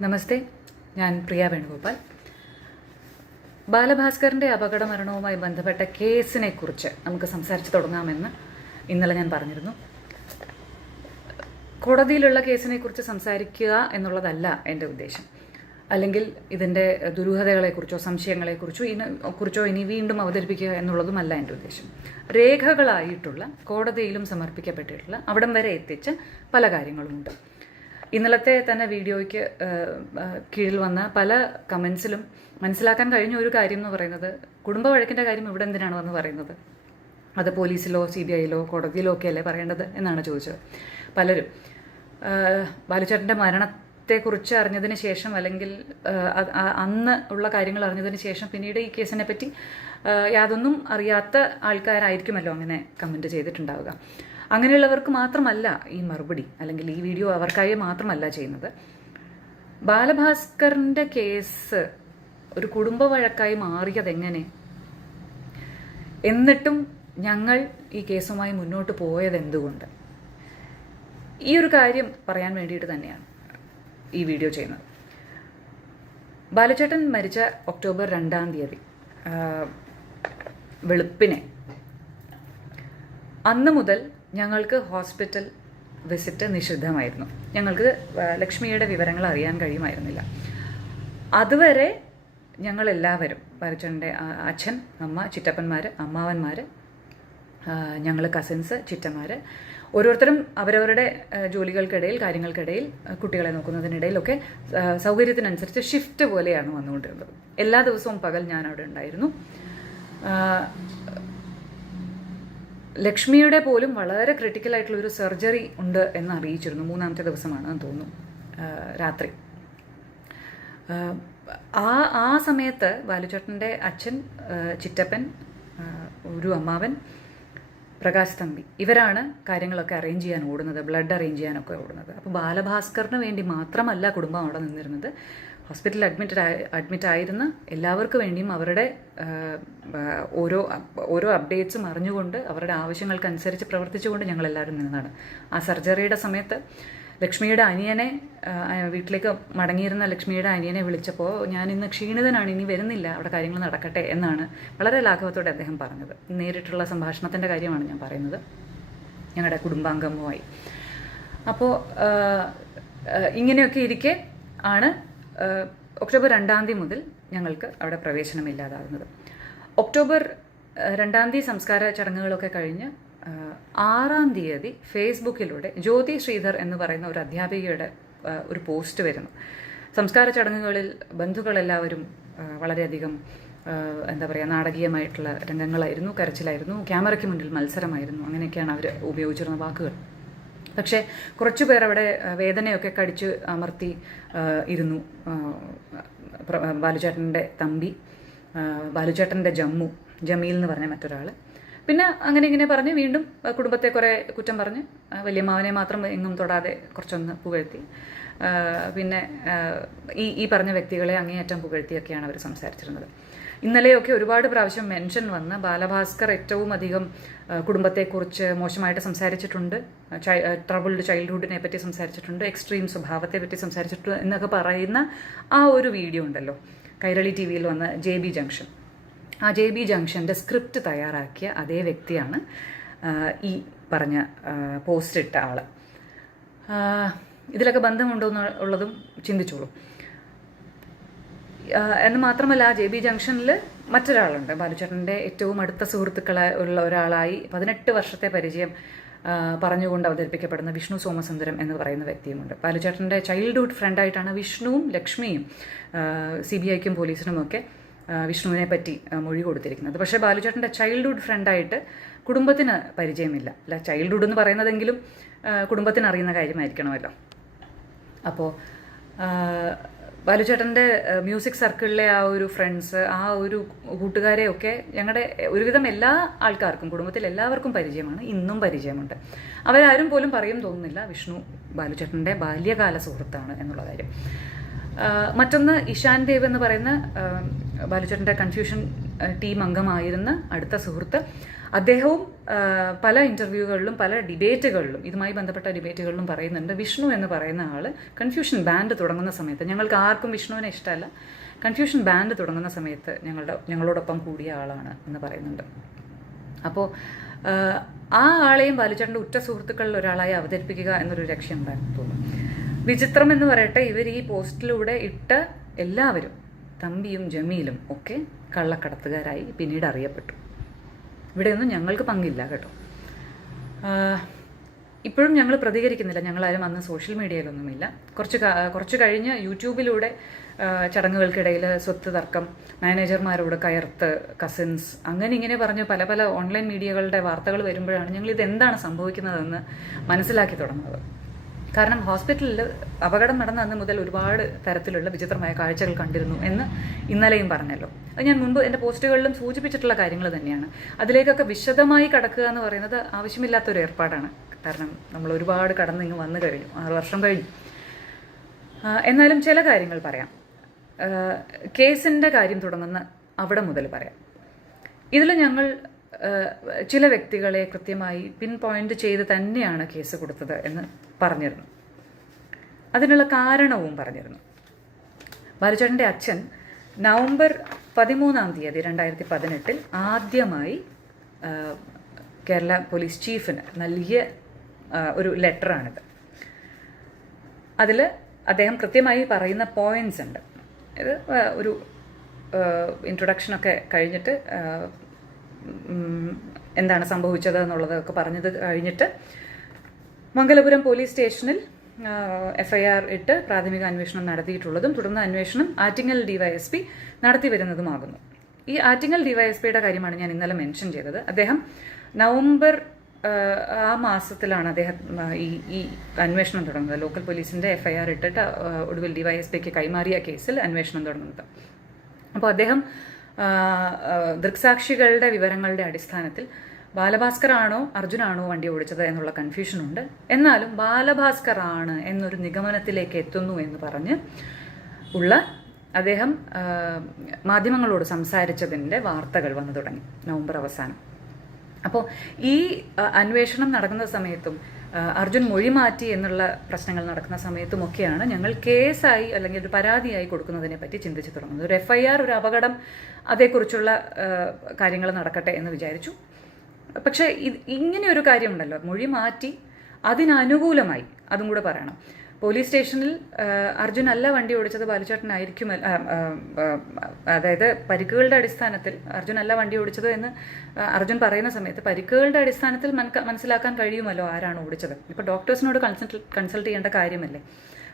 നമസ്തേ, ഞാൻ പ്രിയ വേണുഗോപാൽ. ബാലഭാസ്കറിൻ്റെ അപകടമരണവുമായി ബന്ധപ്പെട്ട കേസിനെക്കുറിച്ച് നമുക്ക് സംസാരിച്ച് തുടങ്ങാമെന്ന് ഇന്നലെ ഞാൻ പറഞ്ഞിരുന്നു. കോടതിയിലുള്ള കേസിനെക്കുറിച്ച് സംസാരിക്കുക എന്നുള്ളതല്ല എൻ്റെ ഉദ്ദേശം, അല്ലെങ്കിൽ ഇതിൻ്റെ ദുരൂഹതകളെക്കുറിച്ചോ സംശയങ്ങളെക്കുറിച്ചോ ഇനി വീണ്ടും അവതരിപ്പിക്കുക എന്നുള്ളതുമല്ല എൻ്റെ ഉദ്ദേശം. രേഖകളായിട്ടുള്ള കോടതിയിലും സമർപ്പിക്കപ്പെട്ടിട്ടുള്ള അവിടം വരെ എത്തിച്ച പല കാര്യങ്ങളുമുണ്ട്. ഇന്നലത്തെ തന്നെ വീഡിയോയ്ക്ക് കീഴിൽ വന്ന പല കമൻസിലും മനസ്സിലാക്കാൻ കഴിഞ്ഞ ഒരു കാര്യം എന്ന് പറയുന്നത്, കുടുംബ വഴക്കിൻ്റെ കാര്യം ഇവിടെ എന്തിനാണ് വന്ന് പറയുന്നത്, അത് പോലീസിലോ CBIയിലോ കോടതിയിലോ ഒക്കെ അല്ലേ പറയേണ്ടത് എന്നാണ് ചോദിച്ചത് പലരും. ബാലുച്ചേട്ടൻ്റെ മരണത്തെക്കുറിച്ച് അറിഞ്ഞതിന് ശേഷം, അല്ലെങ്കിൽ അന്ന് ഉള്ള കാര്യങ്ങൾ അറിഞ്ഞതിന് ശേഷം പിന്നീട് ഈ കേസിനെ പറ്റി യാതൊന്നും അറിയാത്ത ആൾക്കാരായിരിക്കുമല്ലോ അങ്ങനെ കമൻറ്റ് ചെയ്തിട്ടുണ്ടാവുക. അങ്ങനെയുള്ളവർക്ക് മാത്രമല്ല ഈ മറുപടി, അല്ലെങ്കിൽ ഈ വീഡിയോ അവർക്കായി മാത്രമല്ല ചെയ്യുന്നത്. ബാലഭാസ്കറിൻ്റെ കേസ് ഒരു കുടുംബ വഴക്കായി മാറിയതെങ്ങനെ, എന്നിട്ടും ഞങ്ങൾ ഈ കേസുമായി മുന്നോട്ട് പോയത് എന്തുകൊണ്ട്, ഈ ഒരു കാര്യം പറയാൻ വേണ്ടിയിട്ട് തന്നെയാണ് ഈ വീഡിയോ ചെയ്യുന്നത്. ബാലുച്ചേട്ടൻ മരിച്ച ഒക്ടോബർ 2 വെളുപ്പിനെ അന്ന് മുതൽ ഞങ്ങൾക്ക് ഹോസ്പിറ്റൽ വിസിറ്റ് നിഷിദ്ധമായിരുന്നു. ഞങ്ങൾക്ക് ലക്ഷ്മിയുടെ വിവരങ്ങൾ അറിയാൻ കഴിയുമായിരുന്നില്ല. അതുവരെ ഞങ്ങളെല്ലാവരും, ബാലുച്ചേട്ടൻ്റെ അച്ഛൻ, അമ്മ, ചിറ്റപ്പന്മാർ, അമ്മാവന്മാർ, ഞങ്ങൾ കസിൻസ്, ചിറ്റന്മാർ, ഓരോരുത്തരും അവരവരുടെ ജോലികൾക്കിടയിൽ, കാര്യങ്ങൾക്കിടയിൽ, കുട്ടികളെ നോക്കുന്നതിനിടയിലൊക്കെ സൗകര്യത്തിനനുസരിച്ച് ഷിഫ്റ്റ് പോലെയാണ് വന്നുകൊണ്ടിരുന്നത്. എല്ലാ ദിവസവും പകൽ ഞാൻ അവിടെ ഉണ്ടായിരുന്നു. ലക്ഷ്മിയുടെ പോലും വളരെ ക്രിട്ടിക്കലായിട്ടുള്ളൊരു സർജറി ഉണ്ട് എന്ന് അറിയിച്ചിരുന്നു. 3ാമത്തെ ദിവസമാണെന്ന് തോന്നുന്നു, രാത്രി. ആ സമയത്ത് ബാലുച്ചേട്ടൻ്റെ അച്ഛൻ, ചിറ്റപ്പൻ, ഒരു അമ്മാവൻ, പ്രകാശ് തമ്പി, ഇവരാണ് കാര്യങ്ങളൊക്കെ അറേഞ്ച് ചെയ്യാൻ ഓടുന്നത്, ബ്ലഡ് അറേഞ്ച് ചെയ്യാനൊക്കെ ഓടുന്നത്. അപ്പോൾ ബാലഭാസ്കറിന് വേണ്ടി മാത്രമല്ല കുടുംബം അവിടെ നിന്നിരുന്നത്. ഹോസ്പിറ്റലിൽ അഡ്മിറ്റ് ആയിരുന്ന എല്ലാവർക്കും വേണ്ടിയും അവരുടെ ഓരോ അപ്ഡേറ്റ്സും അറിഞ്ഞുകൊണ്ട് അവരുടെ ആവശ്യങ്ങൾക്കനുസരിച്ച് പ്രവർത്തിച്ചുകൊണ്ട് ഞങ്ങളെല്ലാവരും നിന്നതാണ്. ആ സർജറിയുടെ സമയത്ത് ലക്ഷ്മിയുടെ അനിയനെ, വീട്ടിലേക്ക് മടങ്ങിയിരുന്ന ലക്ഷ്മിയുടെ അനിയനെ വിളിച്ചപ്പോൾ, ഞാൻ ഇന്ന് ക്ഷീണിതനാണ്, ഇനി വരുന്നില്ല, അവിടെ കാര്യങ്ങൾ നടക്കട്ടെ എന്നാണ് വളരെ ലാഘവത്തോടെ അദ്ദേഹം പറഞ്ഞത്. നേരിട്ടുള്ള സംഭാഷണത്തിൻ്റെ കാര്യമാണ് ഞാൻ പറയുന്നത്, ഞങ്ങളുടെ കുടുംബാംഗവുമായി. അപ്പോൾ ഇങ്ങനെയൊക്കെ ഇരിക്കെ ആണ് ഒക്ടോബർ 2 മുതൽ ഞങ്ങൾക്ക് അവിടെ പ്രവേശനമില്ലാതാകുന്നത്. ഒക്ടോബർ 2 സംസ്കാര ചടങ്ങുകളൊക്കെ കഴിഞ്ഞ് 6 ഫേസ്ബുക്കിലൂടെ ജ്യോതി ശ്രീധർ എന്ന് പറയുന്ന ഒരു അധ്യാപികയുടെ ഒരു പോസ്റ്റ് വരുന്നു. സംസ്കാര ചടങ്ങുകളിൽ ബന്ധുക്കളെല്ലാവരും വളരെയധികം എന്താ പറയുക, നാടകീയമായിട്ടുള്ള രംഗങ്ങളായിരുന്നു, കരച്ചിലായിരുന്നു, ക്യാമറയ്ക്ക് മുന്നിൽ മത്സരമായിരുന്നു, അങ്ങനെയൊക്കെയാണ് അവർ ഉപയോഗിച്ചിരുന്ന വാക്കുകൾ. പക്ഷേ കുറച്ചു പേർ അവിടെ വേദനയൊക്കെ കടിച്ച് അമർത്തി ഇരുന്നു. ബാലുച്ചേട്ടൻ്റെ തമ്പി, ബാലുച്ചേട്ടൻ്റെ ജമീൽ എന്ന് പറഞ്ഞ മറ്റൊരാൾ, പിന്നെ അങ്ങനെ ഇങ്ങനെ പറഞ്ഞ് വീണ്ടും കുടുംബത്തെ കുറേ കുറ്റം പറഞ്ഞ് വല്യമ്മാവനെ മാത്രം എങ്ങും തൊടാതെ കുറച്ചൊന്ന് പുകഴ്ത്തി, പിന്നെ ഈ പറഞ്ഞ വ്യക്തികളെ അങ്ങേയറ്റം പുകഴ്ത്തിയൊക്കെയാണ് അവർ സംസാരിച്ചിരുന്നത്. ഇന്നലെയൊക്കെ ഒരുപാട് പ്രാവശ്യം മെൻഷൻ വന്ന് ബാലഭാസ്കർ ഏറ്റവും അധികം കുടുംബത്തെക്കുറിച്ച് മോശമായിട്ട് സംസാരിച്ചിട്ടുണ്ട്, ട്രബിൾഡ് ചൈൽഡ്ഹുഡിനെ പറ്റി സംസാരിച്ചിട്ടുണ്ട്, എക്സ്ട്രീം സ്വഭാവത്തെ പറ്റി സംസാരിച്ചിട്ടുണ്ട് എന്നൊക്കെ പറയുന്ന ആ ഒരു വീഡിയോ ഉണ്ടല്ലോ, കൈരളി TVയിൽ വന്ന JB ജംഗ്ഷൻ. ആ JB ജംഗ്ഷൻ്റെ സ്ക്രിപ്റ്റ് തയ്യാറാക്കിയ അതേ വ്യക്തിയാണ് ഈ പറഞ്ഞ പോസ്റ്റ് ഇട്ട ആൾ. ഇതിലൊക്കെ ബന്ധമുണ്ടോ എന്നുള്ളതും ചിന്തിച്ചോളൂ. എന്ന് മാത്രമല്ല, JB ജംഗ്ഷനിൽ മറ്റൊരാളുണ്ട്, ബാലുച്ചേട്ടൻ്റെ ഏറ്റവും അടുത്ത സുഹൃത്തുക്കളുള്ള ഒരാളായി 18 വർഷത്തെ പരിചയം പറഞ്ഞുകൊണ്ട് അവതരിപ്പിക്കപ്പെടുന്ന വിഷ്ണു സോമസുന്ദരം എന്ന് പറയുന്ന വ്യക്തിയുമുണ്ട്. ബാലുച്ചേട്ടൻ്റെ ചൈൽഡ്ഹുഡ് ഫ്രണ്ടായിട്ടാണ് വിഷ്ണുവും ലക്ഷ്മിയും CBIക്കും പോലീസിനുമൊക്കെ വിഷ്ണുവിനെ പറ്റി മൊഴി കൊടുത്തിരിക്കുന്നത്. പക്ഷേ ബാലുച്ചേട്ടൻ്റെ ചൈൽഡ്ഹുഡ് ഫ്രണ്ടായിട്ട് കുടുംബത്തിന് പരിചയമില്ല. അല്ല, ചൈൽഡ്ഹുഡ് എന്ന് പറയുന്നതെങ്കിലും കുടുംബത്തിന് അറിയുന്ന കാര്യമായിരിക്കണമല്ലോ. അപ്പോൾ ബാലുച്ചേട്ടൻ്റെ മ്യൂസിക് സർക്കിളിലെ ആ ഒരു ഫ്രണ്ട്സ്, ആ ഒരു കൂട്ടുകാരെയൊക്കെ ഞങ്ങളുടെ ഒരുവിധം എല്ലാ ആൾക്കാർക്കും, കുടുംബത്തിൽ എല്ലാവർക്കും പരിചയമാണ്, ഇന്നും പരിചയമുണ്ട്. അവരാരും പോലും പറയും തോന്നുന്നില്ല വിഷ്ണു ബാലുച്ചേട്ടൻ്റെ ബാല്യകാല സുഹൃത്താണ് എന്നുള്ള കാര്യം. മറ്റൊന്ന് ഇഷാൻ ദേവ് എന്ന് പറയുന്ന ബാലുച്ചേട്ടൻ്റെ കൺഫ്യൂഷൻ ടീം അംഗമായിരുന്ന അടുത്ത സുഹൃത്ത്. അദ്ദേഹവും പല ഇൻ്റർവ്യൂകളിലും പല ഡിബേറ്റുകളിലും ഇതുമായി ബന്ധപ്പെട്ട ഡിബേറ്റുകളിലും പറയുന്നുണ്ട്, വിഷ്ണു എന്ന് പറയുന്ന ആൾ കൺഫ്യൂഷൻ ബാൻഡ് തുടങ്ങുന്ന സമയത്ത്, ഞങ്ങൾക്ക് ആർക്കും വിഷ്ണുവിനെ ഇഷ്ടമല്ല, കൺഫ്യൂഷൻ ബാൻഡ് തുടങ്ങുന്ന സമയത്ത് ഞങ്ങളോടൊപ്പം കൂടിയ ആളാണ് എന്ന് പറയുന്നുണ്ട്. അപ്പോൾ ആ ആളെയും ബാലുചേട്ടൻ്റെ ഉറ്റ സുഹൃത്തുക്കളിൽ ഒരാളായി അവതരിപ്പിക്കുക എന്നൊരു ലക്ഷ്യം ഉണ്ടായിരുന്നു തോന്നുന്നു. വിചിത്രം എന്ന് പറയട്ടെ, ഇവർ ഈ പോസ്റ്റിലൂടെ ഇട്ട എല്ലാവരും, തമ്പിയും ജമീലും ഒക്കെ കള്ളക്കടത്തുകാരായി പിന്നീട് അറിയപ്പെട്ടു. ഇവിടെയൊന്നും ഞങ്ങൾക്ക് പങ്കില്ല കേട്ടോ. ഇപ്പോഴും ഞങ്ങൾ പ്രതികരിക്കുന്നില്ല, ഞങ്ങളാരും അന്ന് സോഷ്യൽ മീഡിയയിലൊന്നുമില്ല. കുറച്ച് കഴിഞ്ഞ് യൂട്യൂബിലൂടെ ചടങ്ങുകൾക്കിടയിൽ സ്വത്ത് തർക്കം, മാനേജർമാരോട് കയർത്ത്, കസിൻസ്, അങ്ങനെ ഇങ്ങനെ പറഞ്ഞ് പല പല ഓൺലൈൻ മീഡിയകളുടെ വാർത്തകൾ വരുമ്പോഴാണ് ഞങ്ങൾ ഇതെന്താണ് സംഭവിക്കുന്നതെന്ന് മനസ്സിലാക്കി തുടങ്ങുന്നത്. കാരണം ഹോസ്പിറ്റലിൽ അപകടം നടന്ന അന്ന് മുതൽ ഒരുപാട് തരത്തിലുള്ള വിചിത്രമായ കാഴ്ചകൾ കണ്ടിരുന്നു എന്ന് ഇന്നലെയും പറഞ്ഞല്ലോ. അത് ഞാൻ മുൻപ് എൻ്റെ പോസ്റ്റുകളിലും സൂചിപ്പിച്ചിട്ടുള്ള കാര്യങ്ങൾ തന്നെയാണ്. അതിലേക്കൊക്കെ വിശദമായി കടക്കുക എന്ന് പറയുന്നത് ആവശ്യമില്ലാത്തൊരു ഏർപ്പാടാണ്. കാരണം നമ്മൾ ഒരുപാട് കടന്നിങ്ങ് വന്നു കഴിഞ്ഞു, 6 വർഷം കഴിഞ്ഞു. എന്നാലും ചില കാര്യങ്ങൾ പറയാം. കേസിൻ്റെ കാര്യം തുടങ്ങുന്ന അവിടെ മുതൽ പറയാം. ഇതിൽ ഞങ്ങൾ ചില വ്യക്തികളെ കൃത്യമായി പിൻ പോയിന്റ് ചെയ്ത് തന്നെയാണ് കേസ് കൊടുത്തത് എന്ന് പറഞ്ഞിരുന്നു. അതിനുള്ള കാരണവും പറഞ്ഞിരുന്നു. ബാലുചേട്ടൻ്റെ അച്ഛൻ നവംബർ 13 2018 ആദ്യമായി കേരള പോലീസ് ചീഫിന് നൽകിയ ഒരു ലെറ്ററാണിത്. അതിൽ അദ്ദേഹം കൃത്യമായി പറയുന്ന പോയിന്റ്സ് ഉണ്ട്. ഇത് ഒരു ഇൻട്രൊഡക്ഷനൊക്കെ കഴിഞ്ഞിട്ട് എന്താണ് സംഭവിച്ചത് എന്നുള്ളതൊക്കെ പറഞ്ഞത് കഴിഞ്ഞിട്ട് മംഗലപുരം പോലീസ് സ്റ്റേഷനിൽ FIR ഇട്ട് പ്രാഥമിക അന്വേഷണം നടത്തിയിട്ടുള്ളതും തുടർന്ന് അന്വേഷണം ആറ്റിങ്ങൽ DYSP നടത്തി വരുന്നതുമാകുന്നു. ഈ ആറ്റിങ്ങൽ DYSPയുടെ കാര്യമാണ് ഞാൻ ഇന്നലെ മെൻഷൻ ചെയ്തത്. അദ്ദേഹം നവംബർ ആ മാസത്തിലാണ് അദ്ദേഹം ഈ അന്വേഷണം തുടങ്ങുന്നത്. ലോക്കൽ പോലീസിൻ്റെ FIR ഇട്ടിട്ട് ഒടുവിൽ DYSPക്ക് കൈമാറിയ കേസിൽ അന്വേഷണം തുടങ്ങുന്നത്. അപ്പോൾ അദ്ദേഹം ദൃക്സാക്ഷികളുടെ വിവരങ്ങളുടെ അടിസ്ഥാനത്തിൽ ബാലഭാസ്കർ ആണോ അർജുനാണോ വണ്ടി ഓടിച്ചത് എന്നുള്ള കൺഫ്യൂഷനുണ്ട്. എന്നാലും ബാലഭാസ്കർ ആണ് എന്നൊരു നിഗമനത്തിലേക്ക് എത്തുന്നു എന്ന് പറഞ്ഞ് അദ്ദേഹം മാധ്യമങ്ങളോട് സംസാരിച്ചതിൻ്റെ വാർത്തകൾ വന്നു തുടങ്ങി നവംബർ അവസാനം. അപ്പോൾ ഈ അന്വേഷണം നടക്കുന്ന സമയത്തും അർജുൻ മൊഴി മാറ്റി എന്നുള്ള പ്രശ്നങ്ങൾ നടക്കുന്ന സമയത്തുമൊക്കെയാണ് ഞങ്ങൾ കേസായി അല്ലെങ്കിൽ ഒരു പരാതിയായി കൊടുക്കുന്നതിനെ പറ്റി ചിന്തിച്ചു തുടങ്ങുന്നത്. ഒരു FIR, ഒരു അപകടം, അതേക്കുറിച്ചുള്ള കാര്യങ്ങൾ നടക്കട്ടെ എന്ന് വിചാരിച്ചു. പക്ഷേ ഇങ്ങനെയൊരു കാര്യമുണ്ടല്ലോ, മൊഴി മാറ്റി അതിനനുകൂലമായി, അതും കൂടെ പറയണം. പോലീസ് സ്റ്റേഷനിൽ അർജുൻ അല്ല വണ്ടി ഓടിച്ചത്, ബാലുചേട്ടനായിരിക്കും, അതായത് പരിക്കുകളുടെ അടിസ്ഥാനത്തിൽ അർജുൻ അല്ല വണ്ടി ഓടിച്ചത് എന്ന് അർജുൻ പറയുന്ന സമയത്ത് പരിക്കുകളുടെ അടിസ്ഥാനത്തിൽ മനസ്സിലാക്കാൻ കഴിയുമല്ലോ ആരാണ് ഓടിച്ചത്. ഇപ്പോൾ ഡോക്ടേഴ്സിനോട് കൺസൾട്ട് ചെയ്യേണ്ട കാര്യമല്ലേ.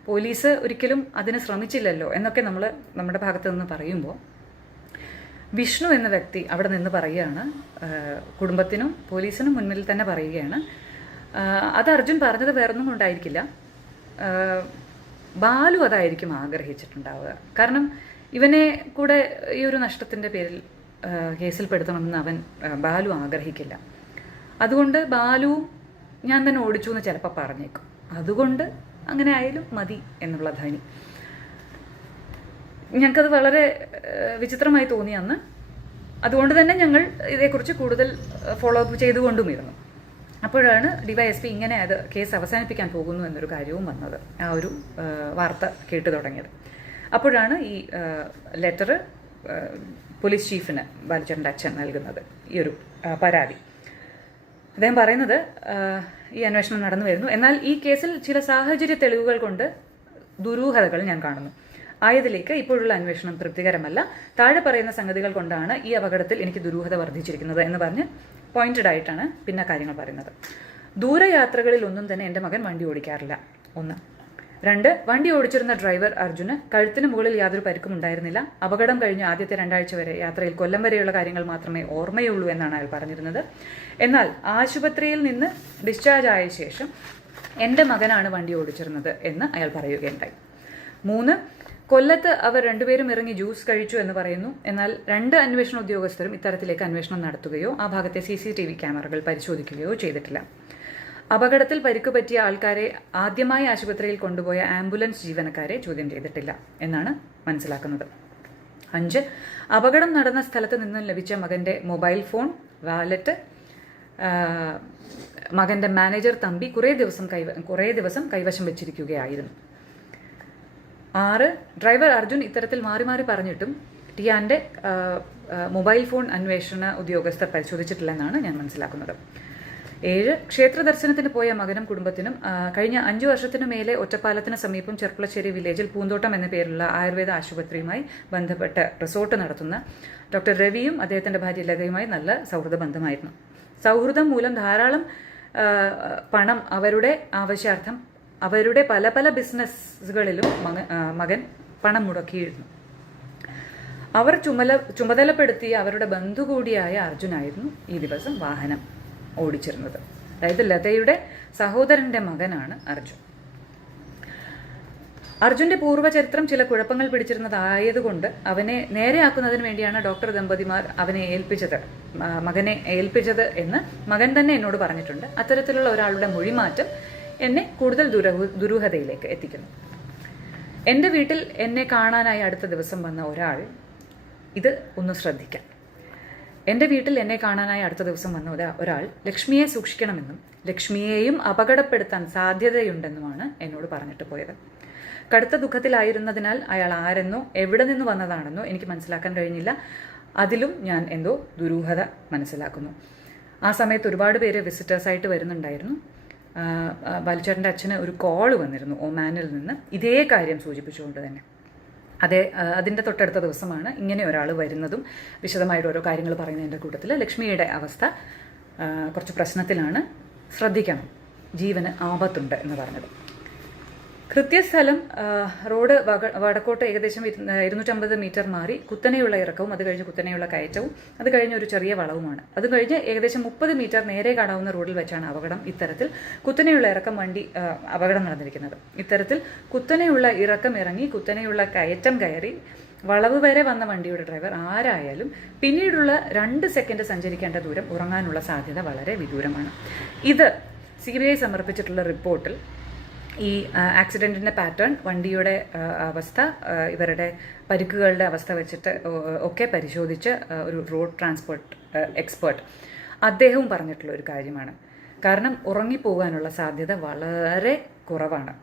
പോലീസ് ഒരിക്കലും അതിന് ശ്രമിച്ചില്ലല്ലോ എന്നൊക്കെ നമ്മൾ നമ്മുടെ ഭാഗത്ത് നിന്ന് പറയുമ്പോൾ വിഷ്ണു എന്ന വ്യക്തി അവിടെ നിന്ന് പറയുകയാണ്, കുടുംബത്തിനും പോലീസിനും മുന്നിൽ തന്നെ പറയുകയാണ്, അത് അർജുൻ പറഞ്ഞത് വേറൊന്നും കൊണ്ടായിരിക്കില്ല, ബാലു അതായിരിക്കും ആഗ്രഹിച്ചിട്ടുണ്ടാവുക. കാരണം ഇവനെ കൂടെ ഈ ഒരു നഷ്ടത്തിൻ്റെ പേരിൽ കേസിൽപ്പെടുത്തണമെന്ന് ബാലു ആഗ്രഹിക്കില്ല. അതുകൊണ്ട് ബാലു ഞാൻ തന്നെ ഓടിച്ചു എന്ന് ചിലപ്പോൾ പറഞ്ഞേക്കും. അതുകൊണ്ട് അങ്ങനെ ആയാലും മതി എന്നുള്ള ധനി. ഞങ്ങൾക്കത് വളരെ വിചിത്രമായി തോന്നി അന്ന്. അതുകൊണ്ട് തന്നെ ഞങ്ങൾ ഇതേക്കുറിച്ച് കൂടുതൽ ഫോളോ അപ്പ് ചെയ്തുകൊണ്ടുമിരുന്നു. അപ്പോഴാണ് DYSP ഇങ്ങനെ അത് കേസ് അവസാനിപ്പിക്കാൻ പോകുന്നു എന്നൊരു കാര്യവും വന്നത്, ആ ഒരു വാർത്ത കേട്ടു തുടങ്ങിയത്. അപ്പോഴാണ് ഈ ലെറ്റർ പോലീസ് ചീഫിന് ബാലുചേട്ടൻ്റെ അച്ഛൻ നൽകുന്നത്, ഈ ഒരു പരാതി. അദ്ദേഹം പറയുന്നത് ഈ അന്വേഷണം നടന്നു വരുന്നു, എന്നാൽ ഈ കേസിൽ ചില സാഹചര്യ തെളിവുകൾ കൊണ്ട് ദുരൂഹതകൾ ഞാൻ കാണുന്നു. ആയതിലേക്ക് ഇപ്പോഴുള്ള അന്വേഷണം തൃപ്തികരമല്ല. താഴെ പറയുന്ന സംഗതികൾ കൊണ്ടാണ് ഈ അപകടത്തിൽ എനിക്ക് ദുരൂഹത വർദ്ധിച്ചിരിക്കുന്നത് എന്ന് പറഞ്ഞ് പോയിന്റഡ് ആയിട്ടാണ് പിന്നെ കാര്യങ്ങൾ പറയുന്നത്. ദൂരയാത്രകളിൽ ഒന്നും തന്നെ എൻ്റെ മകൻ വണ്ടി ഓടിക്കാറില്ല, 1. 2, വണ്ടി ഓടിച്ചിരുന്ന ഡ്രൈവർ അർജുന് കഴുത്തിന് മുകളിൽ യാതൊരു പരിക്കും ഉണ്ടായിരുന്നില്ല. അപകടം കഴിഞ്ഞ് ആദ്യത്തെ 2 ആഴ്ച വരെ യാത്രയിൽ കൊല്ലം വരെയുള്ള കാര്യങ്ങൾ മാത്രമേ ഓർമ്മയുള്ളൂ എന്നാണ് അയാൾ പറഞ്ഞിരുന്നത്. എന്നാൽ ആശുപത്രിയിൽ നിന്ന് ഡിസ്ചാർജ് ആയ ശേഷം എൻ്റെ മകനാണ് വണ്ടി ഓടിച്ചിരുന്നത് എന്ന് അയാൾ പറയുകയുണ്ടായി. 3, കൊല്ലത്ത് അവർ 2 പേരും ഇറങ്ങി ജ്യൂസ് കഴിച്ചു എന്ന് പറയുന്നു. എന്നാൽ 2 അന്വേഷണ ഉദ്യോഗസ്ഥരും ഇത്തരത്തിലേക്ക് അന്വേഷണം നടത്തുകയോ ആ ഭാഗത്തെ CCTV ക്യാമറകൾ പരിശോധിക്കുകയോ ചെയ്തിട്ടില്ല. അപകടത്തിൽ പരിക്ക് പറ്റിയ ആൾക്കാരെ ആദ്യമായി ആശുപത്രിയിൽ കൊണ്ടുപോയ ആംബുലൻസ് ജീവനക്കാരെ ചോദ്യം ചെയ്തിട്ടില്ല എന്നാണ് മനസ്സിലാക്കുന്നത്. 5, അപകടം നടന്ന സ്ഥലത്ത് നിന്നും ലഭിച്ച മകൻ്റെ മൊബൈൽ ഫോൺ, വാലറ്റ്, മകൻ്റെ മാനേജർ തമ്പി കുറേ ദിവസം കൈവശം വെച്ചിരിക്കുകയായിരുന്നു. 6 ഡ്രൈവർ അർജുൻ ഇത്തരത്തിൽ മാറി മാറി പറഞ്ഞിട്ടും ടിയാൻ്റെ മൊബൈൽ ഫോൺ അന്വേഷണ ഉദ്യോഗസ്ഥർ പരിശോധിച്ചിട്ടില്ലെന്നാണ് ഞാൻ മനസ്സിലാക്കുന്നത്. 7 ക്ഷേത്ര ദർശനത്തിന് പോയ മകനും കുടുംബത്തിനും കഴിഞ്ഞ 5 വർഷത്തിനു മേലെ ഒറ്റപ്പാലത്തിന് സമീപം ചെർപ്പളശ്ശേരി വില്ലേജിൽ പൂന്തോട്ടം എന്ന പേരുള്ള ആയുർവേദ ആശുപത്രിയുമായി ബന്ധപ്പെട്ട് റിസോർട്ട് നടത്തുന്ന ഡോക്ടർ രവിയും അദ്ദേഹത്തിൻ്റെ ഭാര്യ ലതയുമായി നല്ല സൗഹൃദ ബന്ധമായിരുന്നു. സൗഹൃദം മൂലം ധാരാളം പണം അവരുടെ ആവശ്യാർത്ഥം അവരുടെ പല പല ബിസിനസ്സുകളിലും മകൻ പണം മുടക്കിയിരുന്നു. അവർ ചുമതലപ്പെടുത്തിയ അവരുടെ ബന്ധു കൂടിയായ അർജുനായിരുന്നു ഈ ദിവസം വാഹനം ഓടിച്ചിരുന്നത്. അതായത് ലതയുടെ സഹോദരൻ്റെ മകനാണ് അർജുൻ. അർജുൻ്റെ പൂർവ്വചരിത്രം ചില കുഴപ്പങ്ങൾ പിടിച്ചിരുന്നതായതുകൊണ്ട് അവനെ നേരെയാക്കുന്നതിന് വേണ്ടിയാണ് ഡോക്ടർ ദമ്പതിമാർ മകനെ ഏൽപ്പിച്ചത് എന്ന് മകൻ തന്നെ എന്നോട് പറഞ്ഞിട്ടുണ്ട്. അത്തരത്തിലുള്ള ഒരാളുടെ മൊഴിമാറ്റം എന്നെ കൂടുതൽ ദുരൂഹതയിലേക്ക് എത്തിക്കുന്നു. എൻ്റെ വീട്ടിൽ എന്നെ കാണാനായി അടുത്ത ദിവസം വന്ന ഒരാൾ, ഇത് ഒന്ന് ശ്രദ്ധിക്കാം. എൻ്റെ വീട്ടിൽ എന്നെ കാണാനായി അടുത്ത ദിവസം വന്ന ഒരാൾ ലക്ഷ്മിയെ സൂക്ഷിക്കണമെന്നും ലക്ഷ്മിയെയും അപകടപ്പെടുത്താൻ സാധ്യതയുണ്ടെന്നുമാണ് എന്നോട് പറഞ്ഞിട്ട് പോയത്. കടുത്ത ദുഃഖത്തിലായിരുന്നതിനാൽ അയാൾ ആരെന്നോ എവിടെ നിന്ന് വന്നതാണെന്നോ എനിക്ക് മനസ്സിലാക്കാൻ കഴിഞ്ഞില്ല. അതിലും ഞാൻ എന്തോ ദുരൂഹത മനസ്സിലാക്കുന്നു. ആ സമയത്ത് ഒരുപാട് പേര് വിസിറ്റേഴ്സായിട്ട് വരുന്നുണ്ടായിരുന്നു. ബാലുചേട്ടൻ്റെ അച്ഛന് ഒരു കോൾ വന്നിരുന്നു ഒമാനിൽ നിന്ന്, ഇതേ കാര്യം സൂചിപ്പിച്ചുകൊണ്ട് തന്നെ. അതിൻ്റെ തൊട്ടടുത്ത ദിവസമാണ് ഇങ്ങനെ ഒരാൾ വരുന്നതും വിശദമായിട്ട് ഓരോ കാര്യങ്ങൾ പറയുന്നതിൻ്റെ കൂട്ടത്തിൽ ലക്ഷ്മിയുടെ അവസ്ഥ കുറച്ച് പ്രശ്നത്തിലാണ്, ശ്രദ്ധിക്കണം, ജീവന് ആപത്തുണ്ട് എന്ന് പറഞ്ഞത്. കൃത്യസ്ഥലം റോഡ് വടക്കോട്ട് ഏകദേശം 250 മീറ്റർ മാറി കുത്തനെയുള്ള ഇറക്കവും അത് കഴിഞ്ഞ് കുത്തനെയുള്ള കയറ്റവും അത് കഴിഞ്ഞ് ഒരു ചെറിയ വളവുമാണ്. അത് കഴിഞ്ഞ് ഏകദേശം 30 മീറ്റർ നേരെ കാണാവുന്ന റോഡിൽ വെച്ചാണ് ഇത്തരത്തിൽ കുത്തനെയുള്ള ഇറക്കം അപകടം നടന്നിരിക്കുന്നത്. ഇത്തരത്തിൽ കുത്തനെയുള്ള ഇറക്കം ഇറങ്ങി കുത്തനെയുള്ള കയറ്റം കയറി വളവ് വരെ വന്ന വണ്ടിയുടെ ഡ്രൈവർ ആരായാലും പിന്നീടുള്ള 2 സെക്കൻഡ് സഞ്ചരിക്കേണ്ട ദൂരം ഉറങ്ങാനുള്ള സാധ്യത വളരെ വിദൂരമാണ്. ഇത് CBI സമർപ്പിച്ചിട്ടുള്ള റിപ്പോർട്ടിൽ ഈ ആക്സിഡൻറ്റിൻ്റെ പാറ്റേൺ, വണ്ടിയുടെ അവസ്ഥ, ഇവരുടെ പരിക്കുകളുടെ അവസ്ഥ വെച്ചിട്ട് ഒക്കെ പരിശോധിച്ച് ഒരു റോഡ് ട്രാൻസ്പോർട്ട് എക്സ്പേർട്ട് അദ്ദേഹവും പറഞ്ഞിട്ടുള്ള ഒരു കാര്യമാണ്. കാരണം ഉറങ്ങിപ്പോകാനുള്ള സാധ്യത വളരെ കുറവാണ്.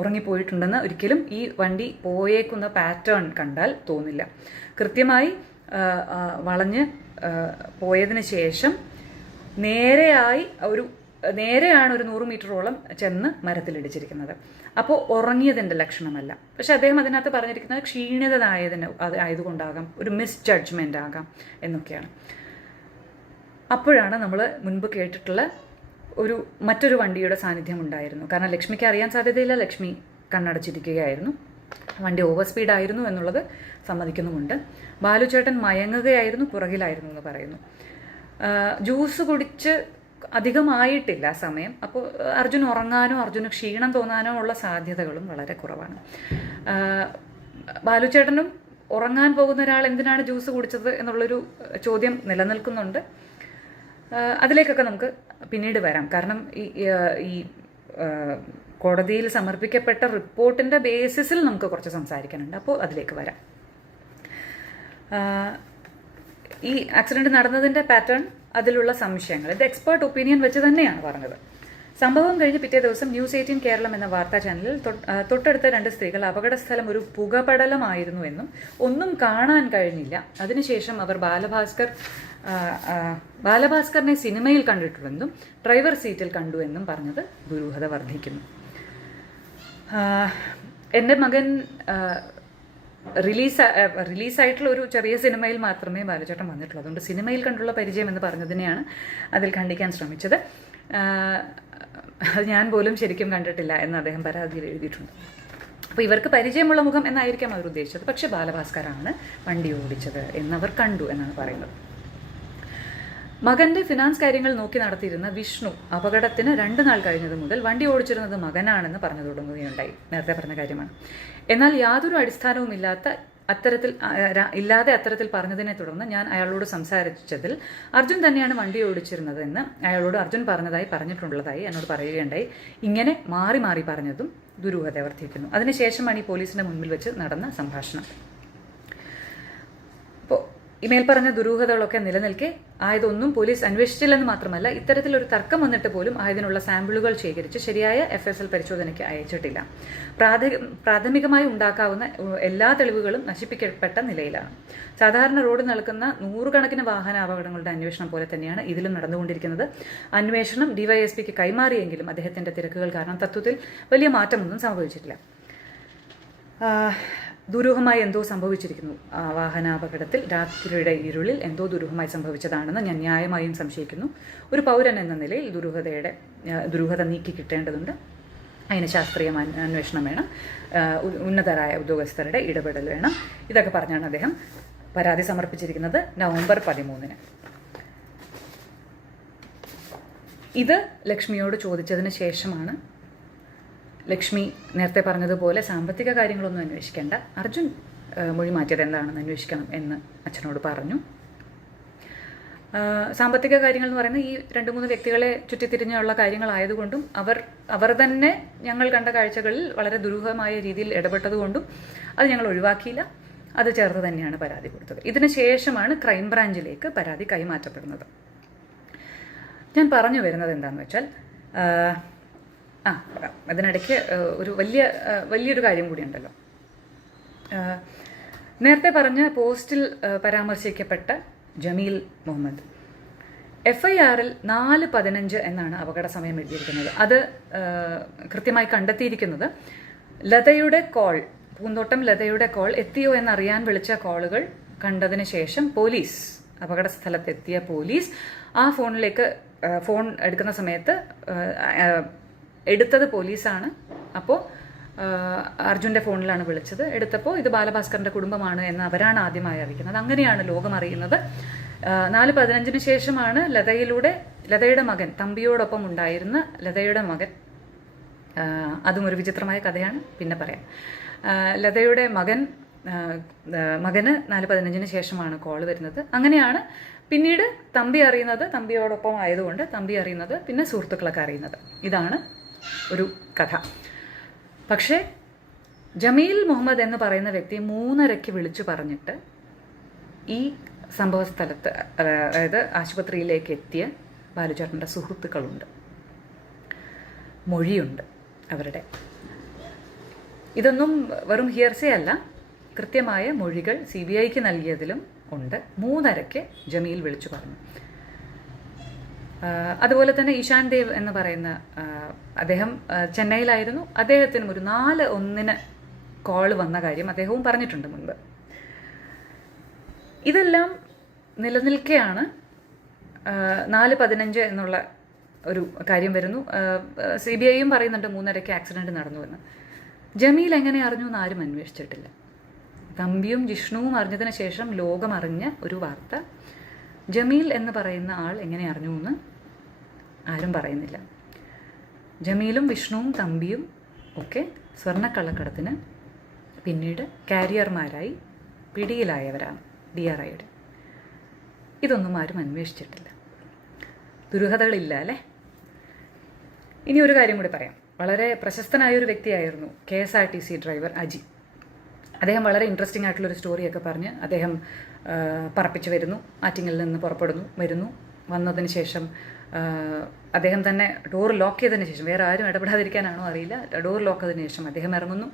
ഉറങ്ങിപ്പോയിട്ടുണ്ടെന്ന് ഒരിക്കലും ഈ വണ്ടി പോയേക്കുന്ന പാറ്റേൺ കണ്ടാൽ തോന്നില്ല. കൃത്യമായി വളഞ്ഞ് പോയതിന് ശേഷം നേരെയാണ് ഒരു 100 മീറ്ററോളം ചെന്ന് മരത്തിലിടിച്ചിരിക്കുന്നത്. അപ്പോൾ ഉറങ്ങിയതിൻ്റെ ലക്ഷണമല്ല. പക്ഷെ അദ്ദേഹം അതിനകത്ത് പറഞ്ഞിരിക്കുന്നത് ക്ഷീണിത ആയതുകൊണ്ടാകാം, ഒരു മിസ് ജഡ്ജ്മെൻ്റ് ആകാം എന്നൊക്കെയാണ്. അപ്പോഴാണ് നമ്മൾ മുൻപ് കേട്ടിട്ടുള്ള മറ്റൊരു വണ്ടിയുടെ സാന്നിധ്യം ഉണ്ടായിരുന്നു. കാരണം ലക്ഷ്മിക്ക് അറിയാൻ സാധ്യതയില്ല, ലക്ഷ്മി കണ്ണടച്ചിരിക്കുകയായിരുന്നു, വണ്ടി ഓവർ സ്പീഡായിരുന്നു എന്നുള്ളത് സമ്മതിക്കുന്നുമുണ്ട്. ബാലുചേട്ടൻ മയങ്ങുകയായിരുന്നു, പുറകിലായിരുന്നു എന്ന് പറയുന്നു. ജ്യൂസ് കുടിച്ച് അധികമായിട്ടില്ല സമയം. അപ്പോൾ അർജുൻ ഉറങ്ങാനോ അർജുന് ക്ഷീണം തോന്നാനോ ഉള്ള സാധ്യതകളും വളരെ കുറവാണ്. ബാലുചേട്ടനും ഉറങ്ങാൻ പോകുന്ന ഒരാൾ എന്തിനാണ് ജ്യൂസ് കുടിച്ചത് എന്നുള്ളൊരു ചോദ്യം നിലനിൽക്കുന്നുണ്ട്. അതിലേക്കൊക്കെ നമുക്ക് പിന്നീട് വരാം. കാരണം ഈ കോടതിയിൽ സമർപ്പിക്കപ്പെട്ട റിപ്പോർട്ടിൻ്റെ ബേസിസിൽ നമുക്ക് കുറച്ച് സംസാരിക്കാനുണ്ട്. അപ്പോൾ അതിലേക്ക് വരാം. ഈ ആക്സിഡൻറ്റ് നടന്നതിൻ്റെ പാറ്റേൺ, അതിലുള്ള സംശയങ്ങൾ, ഇത് എക്സ്പേർട്ട് ഒപ്പീനിയൻ വെച്ച് തന്നെയാണ് പറഞ്ഞത്. സംഭവം കഴിഞ്ഞ് പിറ്റേ ദിവസം ന്യൂസ് 18 കേരളം എന്ന വാർത്താ ചാനലിൽ തൊട്ടടുത്ത 2 സ്ത്രീകൾ അപകടസ്ഥലം ഒരു പുകപടലമായിരുന്നു എന്നും ഒന്നും കാണാൻ കഴിഞ്ഞില്ല, അതിനുശേഷം അവർ ബാലഭാസ്കറിനെ സിനിമയിൽ കണ്ടിട്ടുണ്ടെന്നും ഡ്രൈവർ സീറ്റിൽ കണ്ടു എന്നും പറഞ്ഞത് ദുരൂഹത വർദ്ധിക്കുന്നു. എൻ്റെ മകൻ റിലീസായിട്ടുള്ള ഒരു ചെറിയ സിനിമയിൽ മാത്രമേ ബാലുചേട്ടൻ വന്നിട്ടുള്ളൂ. അതുകൊണ്ട് സിനിമയിൽ കണ്ടുള്ള പരിചയം എന്ന് പറഞ്ഞതിനെയാണ് അതിൽ ഖണ്ഡിക്കാൻ ശ്രമിച്ചത്. അത് ഞാൻ പോലും ശരിക്കും കണ്ടിട്ടില്ല എന്ന് അദ്ദേഹം പരാതിയിൽ എഴുതിയിട്ടുണ്ട്. അപ്പോൾ ഇവർക്ക് പരിചയമുള്ള മുഖം എന്നായിരിക്കാം അവർ ഉദ്ദേശിച്ചത്. പക്ഷേ ബാലഭാസ്കറാണ് വണ്ടി ഓടിച്ചത് എന്നവർ കണ്ടു എന്നാണ് പറയുന്നത്. മകൻ്റെ ഫിനാൻസ് കാര്യങ്ങൾ നോക്കി നടത്തിയിരുന്ന വിഷ്ണു അപകടത്തിന് 2 നാൾ കഴിഞ്ഞത് മുതൽ വണ്ടി ഓടിച്ചിരുന്നത് മകനാണെന്ന് പറഞ്ഞു തുടങ്ങുകയുണ്ടായി. നേരത്തെ പറഞ്ഞ കാര്യമാണ്. എന്നാൽ യാതൊരു അടിസ്ഥാനവും ഇല്ലാതെ അത്തരത്തിൽ പറഞ്ഞതിനെ തുടർന്ന് ഞാൻ അയാളോട് സംസാരിച്ചതിൽ അർജുൻ തന്നെയാണ് വണ്ടി ഓടിച്ചിരുന്നതെന്ന് അയാളോട് അർജുൻ പറഞ്ഞിട്ടുള്ളതായി എന്നോട് പറയുകയുണ്ടായി. ഇങ്ങനെ മാറി മാറി പറഞ്ഞതും ദുരൂഹത വർദ്ധിക്കുന്നു. അതിനുശേഷമാണ് ഈ പോലീസിൻ്റെ മുൻപിൽ വെച്ച് നടന്ന സംഭാഷണം. അപ്പോൾ ഈ മേൽപ്പറഞ്ഞ ദുരൂഹതകളൊക്കെ നിലനിൽക്കെ ആയതൊന്നും പോലീസ് അന്വേഷിച്ചില്ലെന്ന് മാത്രമല്ല, ഇത്തരത്തിലൊരു തർക്കം വന്നിട്ട് പോലും ആയതിനുള്ള സാമ്പിളുകൾ ശേഖരിച്ച് ശരിയായ FSL പരിശോധനയ്ക്ക് അയച്ചിട്ടില്ല. പ്രാഥമികമായി ഉണ്ടാക്കാവുന്ന എല്ലാ തെളിവുകളും നശിപ്പിക്കപ്പെട്ട നിലയിലാണ്. സാധാരണ റോഡ് നടക്കുന്ന നൂറുകണക്കിന് വാഹന അപകടങ്ങളുടെ അന്വേഷണം പോലെ തന്നെയാണ് ഇതിലും നടന്നുകൊണ്ടിരിക്കുന്നത്. അന്വേഷണം DYSPക്ക് കൈമാറിയെങ്കിലും അദ്ദേഹത്തിന്റെ തിരക്കുകൾ കാരണം തത്വത്തിൽ വലിയ മാറ്റമൊന്നും സംഭവിച്ചിട്ടില്ല. ദുരൂഹമായി എന്തോ സംഭവിച്ചിരിക്കുന്നു. വാഹനാപകടത്തിൽ രാത്രിയുടെ ഇരുളിൽ എന്തോ ദുരൂഹമായി സംഭവിച്ചതാണെന്ന് ഞാൻ ന്യായമായും സംശയിക്കുന്നു. ഒരു പൗരൻ എന്ന നിലയിൽ ദുരൂഹത നീക്കി കിട്ടേണ്ടതുണ്ട്. അതിന് ശാസ്ത്രീയ അന്വേഷണം വേണം, ഉന്നതരായ ഉദ്യോഗസ്ഥരുടെ ഇടപെടൽ വേണം. ഇതൊക്കെ പറഞ്ഞാണ് അദ്ദേഹം പരാതി സമർപ്പിച്ചിരിക്കുന്നത് നവംബർ 13. ഇത് ലക്ഷ്മിയോട് ചോദിച്ചതിന് ശേഷമാണ് ലക്ഷ്മി നേരത്തെ പറഞ്ഞതുപോലെ സാമ്പത്തിക കാര്യങ്ങളൊന്നും അന്വേഷിക്കേണ്ട, അർജുൻ മൊഴി മാറ്റിയത് എന്താണെന്ന് അന്വേഷിക്കണം എന്ന് അച്ഛനോട് പറഞ്ഞു. സാമ്പത്തിക കാര്യങ്ങൾ എന്ന് പറയുന്നത് ഈ 2-3 വ്യക്തികളെ ചുറ്റിത്തിരിഞ്ഞുള്ള കാര്യങ്ങളായതുകൊണ്ടും അവർ തന്നെ ഞങ്ങൾ കണ്ട കാഴ്ചകളിൽ വളരെ ദുരൂഹമായ രീതിയിൽ ഇടപെട്ടതുകൊണ്ടും അത് ഞങ്ങൾ ഒഴിവാക്കിയില്ല. അത് ചേർത്ത് തന്നെയാണ് പരാതി കൊടുത്തത്. ഇതിന് ശേഷമാണ് ക്രൈംബ്രാഞ്ചിലേക്ക് പരാതി കൈമാറ്റപ്പെടുന്നത്. ഞാൻ പറഞ്ഞു വരുന്നത് എന്താണെന്ന് വെച്ചാൽ, അതിനിടയ്ക്ക് ഒരു വലിയൊരു കാര്യം കൂടിയുണ്ടല്ലോ. നേരത്തെ പറഞ്ഞ പോസ്റ്റിൽ പരാമർശിക്കപ്പെട്ട ജമീൽ മുഹമ്മദ് FIRൽ 4:15 എന്നാണ് അപകട സമയം എഴുതിയിരിക്കുന്നത്. അത് കൃത്യമായി കണ്ടെത്തിയിരിക്കുന്നത് ലതയുടെ കോൾ, പൂന്തോട്ടം ലതയുടെ കോൾ എത്തിയോ എന്നറിയാൻ വിളിച്ച കോളുകൾ കണ്ടതിന് ശേഷം പോലീസ്, അപകട സ്ഥലത്തെത്തിയ പോലീസ് ആ ഫോൺ എടുക്കുന്ന സമയത്ത് എടുത്തത് പോലീസാണ്. അപ്പോൾ അർജുൻ്റെ ഫോണിലാണ് വിളിച്ചത്. എടുത്തപ്പോൾ ഇത് ബാലഭാസ്കറിൻ്റെ കുടുംബമാണ് എന്ന് അവരാണ് ആദ്യമായി അറിയിക്കുന്നത്. അങ്ങനെയാണ് ലോകം അറിയുന്നത്. 4:15 ശേഷമാണ് ലതയുടെ മകൻ, തമ്പിയോടൊപ്പം ഉണ്ടായിരുന്ന ലതയുടെ മകൻ, അതും ഒരു വിചിത്രമായ കഥയാണ്, പിന്നെ പറയാം. ലതയുടെ മകന് 4:15 ശേഷമാണ് കോൾ വരുന്നത്. അങ്ങനെയാണ് പിന്നീട് തമ്പിയോടൊപ്പം ആയതുകൊണ്ട് തമ്പി അറിയുന്നത്, പിന്നെ സുഹൃത്തുക്കളൊക്കെ അറിയുന്നത്. ഇതാണ് ഒരു കഥ. പക്ഷേ ജമീൽ മുഹമ്മദ് എന്ന് പറയുന്ന വ്യക്തി 3:30 വിളിച്ചു പറഞ്ഞിട്ട് ഈ സംഭവ സ്ഥലത്ത്, അതായത് ആശുപത്രിയിലേക്ക് എത്തിയ ബാലുചേട്ടൻ്റെ സുഹൃത്തുക്കളുണ്ട്, മൊഴിയുണ്ട് അവരുടെ. ഇതൊന്നും വെറും ഹിയർസേ അല്ല, കൃത്യമായ മൊഴികൾ CBIക്ക് നൽകിയതിലും ഉണ്ട്. 3:30 ജമീൽ വിളിച്ചു പറഞ്ഞു. അതുപോലെ തന്നെ ഇഷാൻ ദേവ് എന്ന് പറയുന്ന അദ്ദേഹം ചെന്നൈയിലായിരുന്നു. അദ്ദേഹത്തിനും ഒരു 4:01 കോൾ വന്ന കാര്യം അദ്ദേഹവും പറഞ്ഞിട്ടുണ്ട് മുൻപ്. ഇതെല്ലാം നിലനിൽക്കെയാണ് 4:15 എന്നുള്ള ഒരു കാര്യം വരുന്നു. CBIയും പറയുന്നുണ്ട് 3:30 ആക്സിഡൻറ്റ് നടന്നുവെന്ന്. ജമീൽ എങ്ങനെ അറിഞ്ഞു എന്ന് ആരും അന്വേഷിച്ചിട്ടില്ല. തമ്പിയും ജിഷ്ണുവും അറിഞ്ഞതിന് ശേഷം ലോകം അറിഞ്ഞ ഒരു വാർത്ത. ജമീൽ എന്ന് പറയുന്ന ആൾ എങ്ങനെ അറിഞ്ഞു എന്ന് ആരും പറയുന്നില്ല. ജമീലും വിഷ്ണുവും തമ്പിയും ഒക്കെ സ്വർണ്ണക്കള്ളക്കടത്തിന് പിന്നീട് കാരിയർമാരായി പിടിയിലായവരാണ് DRIയുടെ. ഇതൊന്നും ആരും അന്വേഷിച്ചിട്ടില്ല. ദുരൂഹതകളില്ല അല്ലേ? ഇനി ഒരു കാര്യം കൂടി പറയാം. വളരെ പ്രശസ്തനായൊരു വ്യക്തിയായിരുന്നു KSRTC ഡ്രൈവർ അജി. അദ്ദേഹം വളരെ ഇൻട്രസ്റ്റിംഗ് ആയിട്ടുള്ളൊരു സ്റ്റോറിയൊക്കെ പറഞ്ഞ് അദ്ദേഹം പറപ്പിച്ച് വരുന്നു. ആറ്റിങ്ങിൽ നിന്ന് വരുന്നു. വന്നതിന് ശേഷം അദ്ദേഹം തന്നെ ഡോർ ലോക്ക് ചെയ്തതിന് ശേഷം, വേറെ ആരും ഇടപെടാതിരിക്കാനാണോ അറിയില്ല, ഡോർ ലോക്ക് ചെയ്തതിന് ശേഷം അദ്ദേഹം ഇറങ്ങുന്നു.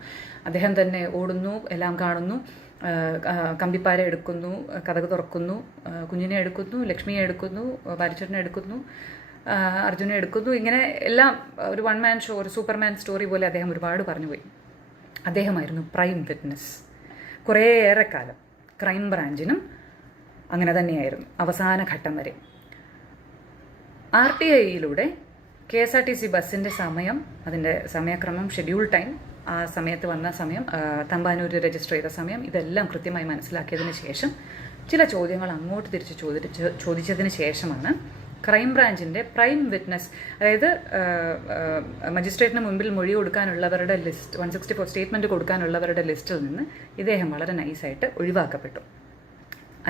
അദ്ദേഹം തന്നെ ഓടുന്നു, എല്ലാം കാണുന്നു. കമ്പിപ്പാര എടുക്കുന്നു, കതക് തുറക്കുന്നു, കുഞ്ഞിനെ എടുക്കുന്നു, ലക്ഷ്മിയെ എടുക്കുന്നു, ബാലുചേട്ടനെ എടുക്കുന്നു, അർജുനെ എടുക്കുന്നു. ഇങ്ങനെ എല്ലാം ഒരു വൺ മാൻ ഷോ, ഒരു സൂപ്പർമാൻ സ്റ്റോറി പോലെ അദ്ദേഹം ഒരുപാട് പറഞ്ഞുപോയി. അദ്ദേഹമായിരുന്നു പ്രൈം വിറ്റ്നസ്. കുറേയേറെ കാലം ക്രൈം ബ്രാഞ്ചിനും അങ്ങനെ തന്നെയായിരുന്നു, അവസാന ഘട്ടം വരെ. RTIയിലൂടെ KSRTC ബസ്സിൻ്റെ സമയം, അതിൻ്റെ സമയക്രമം, ഷെഡ്യൂൾ ടൈം, ആ സമയത്ത് വന്ന സമയം, തമ്പാനൂർ രജിസ്റ്റർ ചെയ്ത സമയം, ഇതെല്ലാം കൃത്യമായി മനസ്സിലാക്കിയതിന് ശേഷം ചില ചോദ്യങ്ങൾ അങ്ങോട്ട് തിരിച്ച് ചോദിച്ചതിന് ശേഷമാണ് ക്രൈംബ്രാഞ്ചിൻ്റെ പ്രൈം വിറ്റ്നസ്, അതായത് മജിസ്ട്രേറ്റിന് മുമ്പിൽ മൊഴി കൊടുക്കാനുള്ളവരുടെ ലിസ്റ്റ്, 164 സ്റ്റേറ്റ്മെൻറ്റ് കൊടുക്കാനുള്ളവരുടെ ലിസ്റ്റിൽ നിന്ന് ഇദ്ദേഹം വളരെ നൈസായിട്ട് ഒഴിവാക്കപ്പെട്ടു.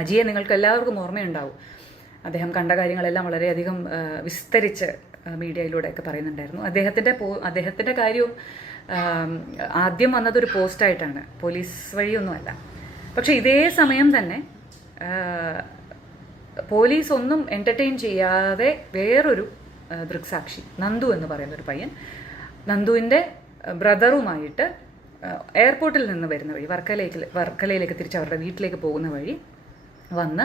അജിയെ നിങ്ങൾക്ക് എല്ലാവർക്കും ഓർമ്മയുണ്ടാവും. അദ്ദേഹം കണ്ട കാര്യങ്ങളെല്ലാം വളരെയധികം വിസ്തരിച്ച് മീഡിയയിലൂടെയൊക്കെ പറയുന്നുണ്ടായിരുന്നു. അദ്ദേഹത്തിൻ്റെ കാര്യവും ആദ്യം വന്നതൊരു പോസ്റ്റായിട്ടാണ്, പോലീസ് വഴിയൊന്നുമല്ല. പക്ഷേ ഇതേ സമയം തന്നെ പോലീസ് ഒന്നും എൻ്റർടൈൻ ചെയ്യാതെ വേറൊരു ദൃക്സാക്ഷി നന്ദു എന്ന് പറയുന്നൊരു പയ്യൻ നന്ദുവിൻ്റെ ബ്രദറുമായിട്ട് എയർപോർട്ടിൽ നിന്ന് വരുന്ന വഴി വർക്കലയിലേക്ക് തിരിച്ച് അവരുടെ വീട്ടിലേക്ക് പോകുന്ന വഴി വന്ന്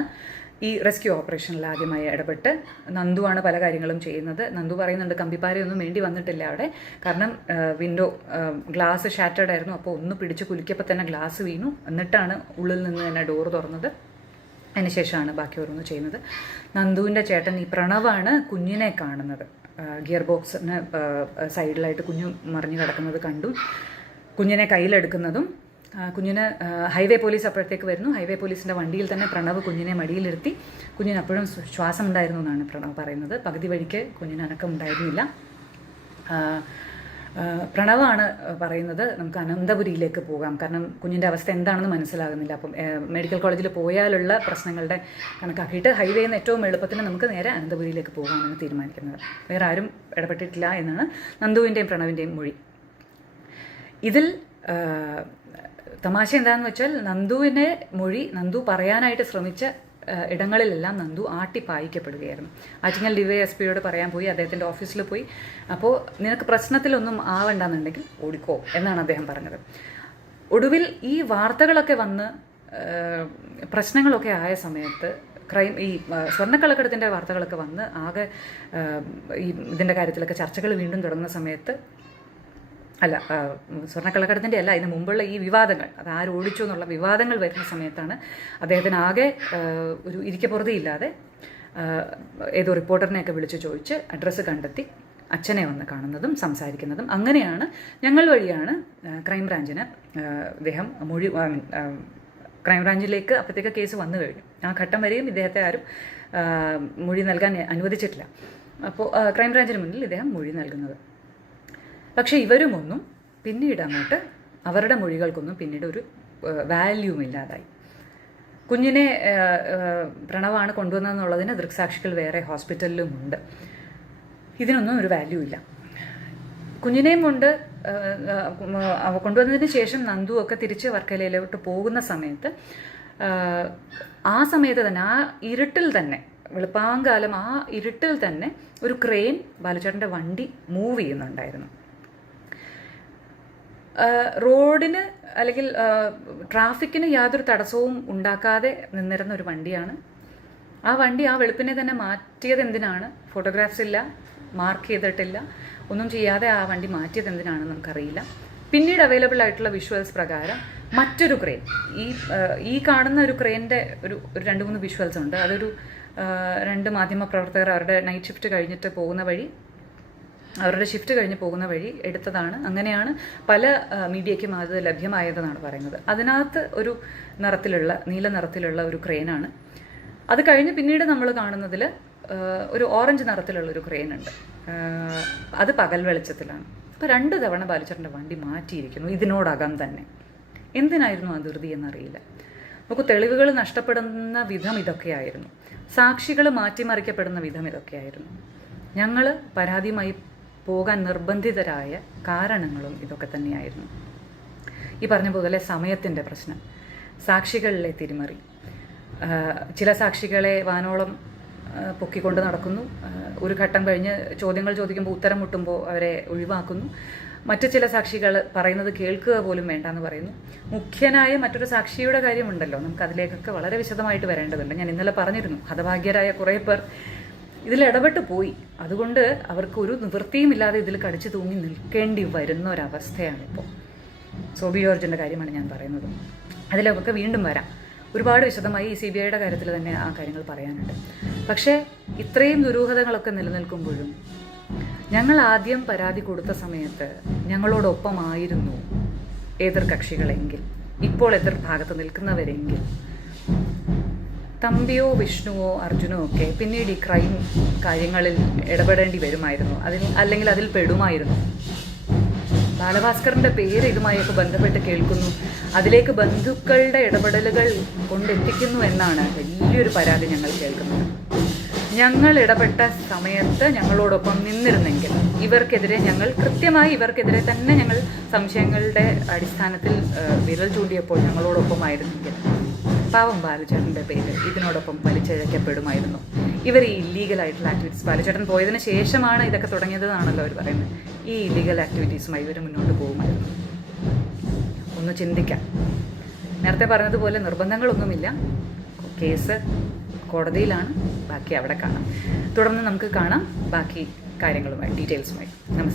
ഈ റെസ്ക്യൂ ഓപ്പറേഷനിൽ ആദ്യമായി ഇടപെട്ട് നന്ദുവാണ് പല കാര്യങ്ങളും ചെയ്യുന്നത്. നന്ദു പറയുന്നുണ്ട് കമ്പിപ്പാരയൊന്നും വേണ്ടി വന്നിട്ടില്ല അവിടെ, കാരണം വിൻഡോ ഗ്ലാസ് ഷാറ്റേഡ് ആയിരുന്നു. അപ്പോൾ ഒന്ന് പിടിച്ച് കുലുക്കിയപ്പോൾ തന്നെ ഗ്ലാസ് വീണു. എന്നിട്ടാണ് ഉള്ളിൽ നിന്ന് തന്നെ ഡോറ് തുറന്നത്. അതിനുശേഷമാണ് ബാക്കി ഓരോന്ന് ചെയ്യുന്നത്. നന്ദുവിൻ്റെ ചേട്ടൻ ഈ പ്രണവാണ് കുഞ്ഞിനെ കാണുന്നത്. ഗിയർ ബോക്സിന് സൈഡിലായിട്ട് കുഞ്ഞു മറിഞ്ഞു കിടക്കുന്നത് കണ്ടു. കുഞ്ഞിനെ കയ്യിലെടുക്കുന്നതും കുഞ്ഞിന് ഹൈവേ പോലീസ് അപ്പോഴത്തേക്ക് വരുന്നു. ഹൈവേ പോലീസിൻ്റെ വണ്ടിയിൽ തന്നെ പ്രണവ് കുഞ്ഞിനെ മടിയിലിരുത്തി. കുഞ്ഞിന് അപ്പോഴും ശ്വാസം ഉണ്ടായിരുന്നു എന്നാണ് പ്രണവ് പറയുന്നത്. പകുതി വഴിക്ക് കുഞ്ഞിന് അനക്കം ഉണ്ടായിരുന്നില്ല. പ്രണവാണ് പറയുന്നത് നമുക്ക് അനന്തപുരിയിലേക്ക് പോകാം, കാരണം കുഞ്ഞിൻ്റെ അവസ്ഥ എന്താണെന്ന് മനസ്സിലാകുന്നില്ല. അപ്പം മെഡിക്കൽ കോളേജിൽ പോയാലുള്ള പ്രശ്നങ്ങളുടെ കണക്കാക്കിയിട്ട് ഹൈവേയിൽ നിന്ന് ഏറ്റവും എളുപ്പത്തിന് നമുക്ക് നേരെ അനന്തപുരിയിലേക്ക് പോകാമെന്ന് തീരുമാനിക്കുന്നത്. വേറെ ആരും ഇടപെട്ടിട്ടില്ല എന്നാണ് നന്ദുവിൻ്റെയും പ്രണവിൻ്റെയും മൊഴി. ഇതിൽ തമാശ എന്താണെന്ന് വെച്ചാൽ നന്ദുവിൻ്റെ മൊഴി നന്ദു പറയാനായിട്ട് ശ്രമിച്ച ഇടങ്ങളിലെല്ലാം നന്ദു ആട്ടിപ്പായിക്കപ്പെടുകയായിരുന്നു. ആറ്റിങ്ങൽ DYSPയോട് പറയാൻ പോയി, അദ്ദേഹത്തിൻ്റെ ഓഫീസിൽ പോയി. അപ്പോൾ നിനക്ക് പ്രശ്നത്തിലൊന്നും ആവണ്ടെന്നുണ്ടെങ്കിൽ ഓടിക്കോ എന്നാണ് അദ്ദേഹം പറഞ്ഞത്. ഒടുവിൽ ഈ വാർത്തകളൊക്കെ വന്ന് പ്രശ്നങ്ങളൊക്കെ ആയ സമയത്ത് ഈ സ്വർണ്ണക്കള്ളക്കടത്തിൻ്റെ വാർത്തകളൊക്കെ വന്ന് ആകെ ഈ ഇതിൻ്റെ കാര്യത്തിലൊക്കെ ചർച്ചകൾ വീണ്ടും തുടങ്ങുന്ന സമയത്ത് സ്വർണ്ണക്കള്ളക്കടത്തിൻ്റെ അല്ല, ഇതിന് മുമ്പുള്ള ഈ വിവാദങ്ങൾ, അത് ആരോടിച്ചു എന്നുള്ള വിവാദങ്ങൾ വരുന്ന സമയത്താണ് അദ്ദേഹത്തിന് ആകെ ഒരു ഇരിക്കപ്പുറതിയില്ലാതെ ഏതോ റിപ്പോർട്ടറിനെയൊക്കെ വിളിച്ച് ചോദിച്ച് അഡ്രസ്സ് കണ്ടെത്തി അച്ഛനെ വന്ന് കാണുന്നതും സംസാരിക്കുന്നതും. അങ്ങനെയാണ് ഞങ്ങൾ വഴിയാണ് ക്രൈംബ്രാഞ്ചിന് ഇദ്ദേഹം ക്രൈംബ്രാഞ്ചിലേക്ക് അപ്പോഴത്തേക്ക് കേസ് വന്നു കഴിഞ്ഞു. ആ ഘട്ടം വരെയും ഇദ്ദേഹത്തെ ആരും മൊഴി നൽകാൻ അനുവദിച്ചിട്ടില്ല. അപ്പോൾ ക്രൈംബ്രാഞ്ചിന് മുന്നിൽ ഇദ്ദേഹം മൊഴി നൽകുന്നത്. പക്ഷേ ഇവരുമൊന്നും പിന്നീട് അങ്ങോട്ട് അവരുടെ മൊഴികൾക്കൊന്നും പിന്നീട് ഒരു വാല്യൂം ഇല്ലാതായി. കുഞ്ഞിനെ പ്രണവാണ് കൊണ്ടുവന്നതെന്നുള്ളതിന് ദൃക്സാക്ഷികൾ വേറെ ഹോസ്പിറ്റലിലുമുണ്ട്. ഇതിനൊന്നും ഒരു വാല്യൂ ഇല്ല. കുഞ്ഞിനെയും കൊണ്ട് കൊണ്ടുവന്നതിന് ശേഷം നന്ദു ഒക്കെ തിരിച്ച് വർക്കലയിലോട്ട് പോകുന്ന സമയത്ത് ആ സമയത്ത് തന്നെ ആ ഇരുട്ടിൽ തന്നെ വെളുപ്പാങ്കാലം ആ ഇരുട്ടിൽ തന്നെ ഒരു ക്രെയിൻ ബാലുചേട്ടൻ്റെ വണ്ടി മൂവ് ചെയ്യുന്നുണ്ടായിരുന്നു. റോഡിന് അല്ലെങ്കിൽ ട്രാഫിക്കിന് യാതൊരു തടസ്സവും ഉണ്ടാക്കാതെ നിന്നിരുന്ന ഒരു വണ്ടിയാണ്. ആ വണ്ടി ആ വെളുപ്പിനെ തന്നെ മാറ്റിയത് എന്തിനാണ്? ഫോട്ടോഗ്രാഫ്സ് ഇല്ല, മാർക്ക് ചെയ്തിട്ടില്ല, ഒന്നും ചെയ്യാതെ ആ വണ്ടി മാറ്റിയത് എന്തിനാണെന്ന് നമുക്കറിയില്ല. പിന്നീട് അവൈലബിൾ ആയിട്ടുള്ള വിഷ്വൽസ് പ്രകാരം മറ്റൊരു ക്രെയിൻ, ഈ കാണുന്ന ഒരു ക്രെയിനിൻ്റെ ഒരു 2-3 വിഷ്വൽസ് ഉണ്ട്. അതൊരു 2 മാധ്യമ പ്രവർത്തകർ അവരുടെ നൈറ്റ് ഷിഫ്റ്റ് കഴിഞ്ഞിട്ട് പോകുന്ന വഴി എടുത്തതാണ്. അങ്ങനെയാണ് പല മീഡിയയ്ക്കും അത് ലഭ്യമായതെന്നാണ് പറയുന്നത്. അതിനകത്ത് ഒരു നീല നിറത്തിലുള്ള ഒരു ക്രെയിനാണ്. അത് കഴിഞ്ഞ് പിന്നീട് നമ്മൾ കാണുന്നതിൽ ഒരു ഓറഞ്ച് നിറത്തിലുള്ള ഒരു ക്രെയിൻ ഉണ്ട്. അത് പകൽ വെളിച്ചത്തിലാണ്. അപ്പോൾ 2 തവണ ബാലുചേട്ടൻ്റെ വണ്ടി മാറ്റിയിരിക്കുന്നു ഇതിനോടകം തന്നെ. എന്തിനായിരുന്നു ആ ധൃതി എന്നറിയില്ല. നമുക്ക് തെളിവുകൾ നഷ്ടപ്പെടുന്ന വിധം ഇതൊക്കെയായിരുന്നു. സാക്ഷികൾ മാറ്റിമറിക്കപ്പെടുന്ന വിധം ഇതൊക്കെയായിരുന്നു. ഞങ്ങൾ പരാതിയുമായി പോകാൻ നിർബന്ധിതരായ കാരണങ്ങളും ഇതൊക്കെ തന്നെയായിരുന്നു. ഈ പറഞ്ഞ പോലെ സമയത്തിൻ്റെ പ്രശ്നം, സാക്ഷികളിലെ തിരിമറി, ചില സാക്ഷികളെ വാനോളം പൊക്കിക്കൊണ്ട് നടക്കുന്നു. ഒരു ഘട്ടം കഴിഞ്ഞ് ചോദ്യങ്ങൾ ചോദിക്കുമ്പോൾ ഉത്തരം മുട്ടുമ്പോൾ അവരെ ഒഴിവാക്കുന്നു. മറ്റു ചില സാക്ഷികൾ പറയുന്നത് കേൾക്കുക പോലും വേണ്ടെന്ന് പറയുന്നു. മുഖ്യനായ മറ്റൊരു സാക്ഷിയുടെ കാര്യമുണ്ടല്ലോ, നമുക്ക് അതിലേക്കൊക്കെ വളരെ വിശദമായിട്ട് വരേണ്ടതുണ്ട്. ഞാൻ ഇന്നലെ പറഞ്ഞിരുന്നു, ഹതഭാഗ്യരായ കുറേ പേർ ഇതിൽ ഇടപെട്ട് പോയി. അതുകൊണ്ട് അവർക്ക് ഒരു നിവൃത്തിയുമില്ലാതെ ഇതിൽ കടിച്ചു തൂങ്ങി നിൽക്കേണ്ടി വരുന്ന ഒരവസ്ഥയാണിപ്പോൾ. സോബി ജോർജിൻ്റെ കാര്യമാണ് ഞാൻ പറയുന്നത്. അതിലൊക്കെ വീണ്ടും വരാം. ഒരുപാട് വിശദമായി ഈ CBIയുടെ കാര്യത്തിൽ തന്നെ ആ കാര്യങ്ങൾ പറയാനുണ്ട്. പക്ഷേ ഇത്രയും ദുരൂഹതകളൊക്കെ നിലനിൽക്കുമ്പോഴും ഞങ്ങൾ ആദ്യം പരാതി കൊടുത്ത സമയത്ത് ഞങ്ങളോടൊപ്പമായിരുന്നു എതിർ കക്ഷികളെങ്കിൽ, ഇപ്പോൾ എതിർ ഭാഗത്ത് നിൽക്കുന്നവരെങ്കിൽ, തമ്പിയോ വിഷ്ണുവോ അർജുനോ ഒക്കെ പിന്നീട് ഈ ക്രൈം കാര്യങ്ങളിൽ ഇടപെടേണ്ടി വരുമായിരുന്നു, അല്ലെങ്കിൽ അതിൽ പെടുമായിരുന്നു. ബാലഭാസ്കറിൻ്റെ പേര് ഇതുമായൊക്കെ ബന്ധപ്പെട്ട് കേൾക്കുന്നു, അതിലേക്ക് ബന്ധുക്കളുടെ ഇടപെടലുകൾ കൊണ്ടെത്തിക്കുന്നു എന്നാണ് വലിയൊരു പരാതി ഞങ്ങൾ കേൾക്കുന്നത്. ഞങ്ങൾ ഇടപെട്ട സമയത്ത് ഞങ്ങളോടൊപ്പം നിന്നിരുന്നെങ്കിൽ, ഇവർക്കെതിരെ തന്നെ ഞങ്ങൾ സംശയങ്ങളുടെ അടിസ്ഥാനത്തിൽ വിരൽ ചൂണ്ടിയപ്പോൾ ഞങ്ങളോടൊപ്പമായിരുന്നെങ്കിൽ പാവം ബാലുചേട്ടൻ്റെ പേര് ഇതിനോടൊപ്പം വലിച്ചിഴക്കപ്പെടുമായിരുന്നു. ഇവർ ഈ ഇല്ലീഗലായിട്ടുള്ള ആക്ടിവിറ്റീസ്, ബാലുചേട്ടൻ പോയതിന് ശേഷമാണ് ഇതൊക്കെ തുടങ്ങിയതെന്നാണല്ലോ അവർ പറയുന്നത്, ഈ ഇല്ലീഗൽ ആക്ടിവിറ്റീസുമായി ഇവർ മുന്നോട്ട് പോകുമായിരുന്നു. ഒന്ന് ചിന്തിക്കാം. നേരത്തെ പറഞ്ഞതുപോലെ നിർബന്ധങ്ങളൊന്നുമില്ല. കേസ് കോടതിയിലാണ്, ബാക്കി അവിടെ കാണാം. തുടർന്ന് നമുക്ക് കാണാം ബാക്കി കാര്യങ്ങളുമായി, ഡീറ്റെയിൽസുമായി. നമസ്തേ.